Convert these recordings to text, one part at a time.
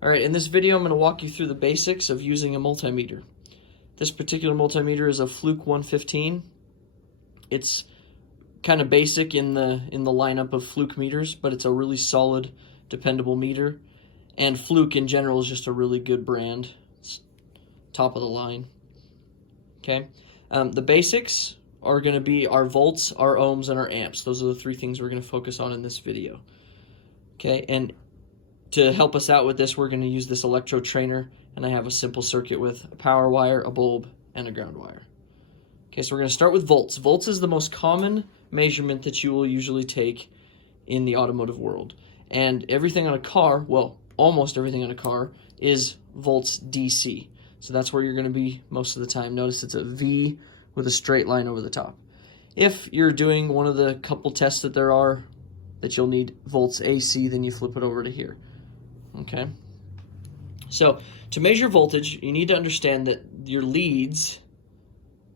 Alright, in this video I'm going to walk you through the basics of using a multimeter. This particular multimeter is a Fluke 115. It's kind of basic in the lineup of Fluke meters, but it's a really solid, dependable meter. And Fluke in general is just a really good brand. It's top of the line. Okay, the basics are going to be our volts, our ohms, and our amps. Those are the three things we're going to focus on in this video. Okay, and to help us out with this, we're going to use this electro trainer, and I have a simple circuit with a power wire, a bulb, and a ground wire. Okay, so we're going to start with volts. Volts is the most common measurement that you will usually take in the automotive world. And everything on a car, well, almost everything on a car, is volts DC. So that's where you're going to be most of the time. Notice it's a V with a straight line over the top. If you're doing one of the couple tests that there are that you'll need volts AC, then you flip it over to here. Okay, so to measure voltage, you need to understand that your leads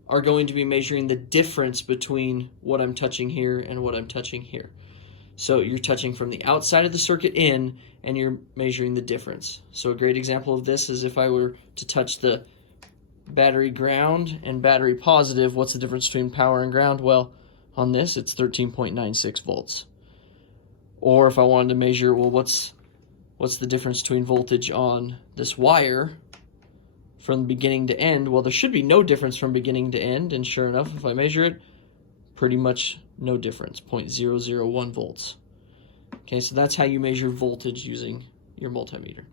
are going to be measuring the difference between what I'm touching here and what I'm touching here. So you're touching from the outside of the circuit in, and you're measuring the difference. So a great example of this is if I were to touch the battery ground and battery positive, what's the difference between power and ground? Well, on this, it's 13.96 volts. Or if I wanted to measure, well, what's the difference between voltage on this wire from beginning to end? Well, there should be no difference from beginning to end, and sure enough, if I measure it, pretty much no difference, 0.001 volts. Okay, so that's how you measure voltage using your multimeter.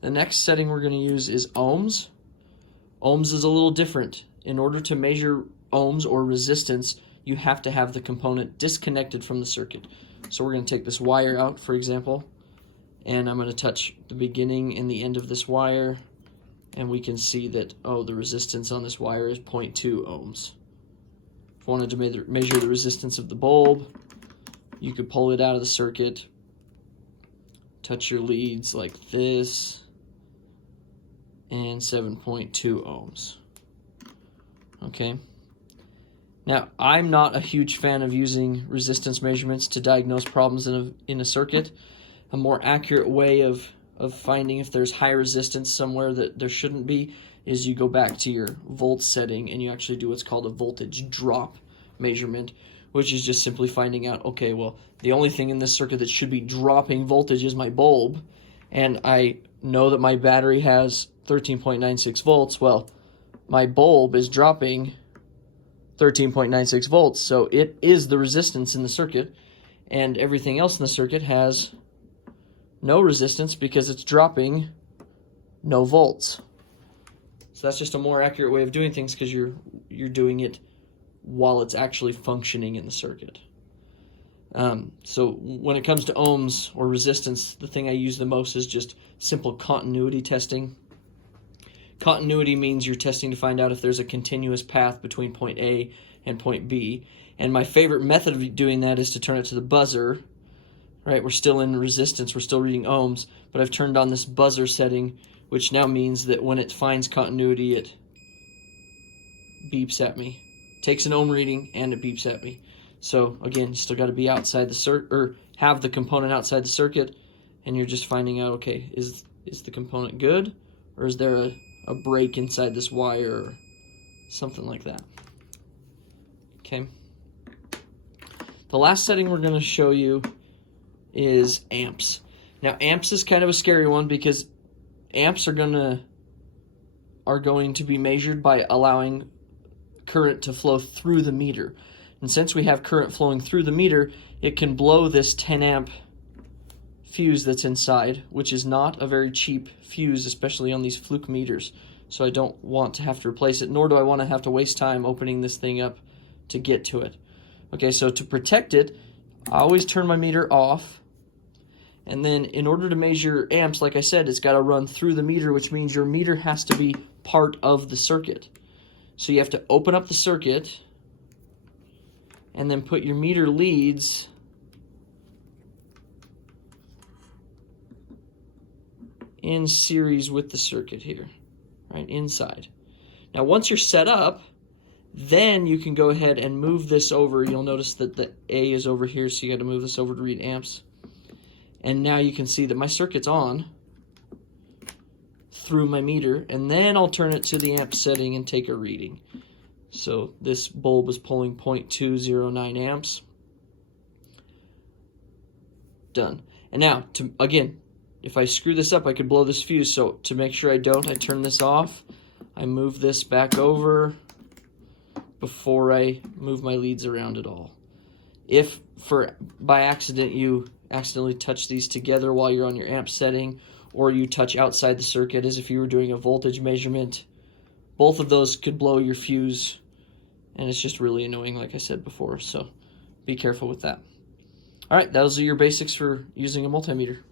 The next setting we're going to use is ohms. Ohms is a little different. In order to measure ohms or resistance, you have to have the component disconnected from the circuit. So we're going to take this wire out, for example, and I'm going to touch the beginning and the end of this wire, and we can see that, oh, the resistance on this wire is 0.2 ohms. If I wanted to measure the resistance of the bulb, you could pull it out of the circuit, touch your leads like this, and 7.2 ohms. Okay. Now, I'm not a huge fan of using resistance measurements to diagnose problems in a circuit. A more accurate way of finding if there's high resistance somewhere that there shouldn't be is you go back to your volt setting and you actually do what's called a voltage drop measurement, which is just simply finding out, okay, well, the only thing in this circuit that should be dropping voltage is my bulb, and I know that my battery has 13.96 volts. Well, my bulb is dropping 13.96 volts, so it is the resistance in the circuit, and everything else in the circuit has no resistance because it's dropping no volts. So that's just a more accurate way of doing things because you're doing it while it's actually functioning in the circuit. So when it comes to ohms or resistance, the thing I use the most is just simple continuity testing. Continuity means you're testing to find out if there's a continuous path between point A and point B. And my favorite method of doing that is to turn it to the buzzer. Right, we're still in resistance, we're still reading ohms, but I've turned on this buzzer setting, which now means that when it finds continuity, it beeps at me. Takes an ohm reading and it beeps at me. So again, you still got to be outside the circuit, or have the component outside the circuit, and you're just finding out, okay, is the component good, or is there a break inside this wire, or something like that. Okay. The last setting we're going to show you is amps. Now, amps is kind of a scary one because amps are going to be measured by allowing current to flow through the meter. And since we have current flowing through the meter, it can blow this 10 amp fuse that's inside, which is not a very cheap fuse, especially on these Fluke meters. So I don't want to have to replace it, nor do I want to have to waste time opening this thing up to get to it. Okay, so to protect it, I always turn my meter off. And then in order to measure amps, like I said, it's got to run through the meter, which means your meter has to be part of the circuit. So you have to open up the circuit and then put your meter leads in series with the circuit here, right, inside. Now once you're set up, then you can go ahead and move this over. You'll notice that the A is over here, so you got to move this over to read amps. And now you can see that my circuit's on, through my meter, and then I'll turn it to the amp setting and take a reading. So this bulb is pulling 0.209 amps. Done. And now, again, if I screw this up, I could blow this fuse. So to make sure I don't, I turn this off. I move this back over before I move my leads around at all. If by accident you accidentally touch these together while you're on your amp setting, or you touch outside the circuit as if you were doing a voltage measurement, both of those could blow your fuse, and it's just really annoying, like I said before, so be careful with that. All right, those are your basics for using a multimeter.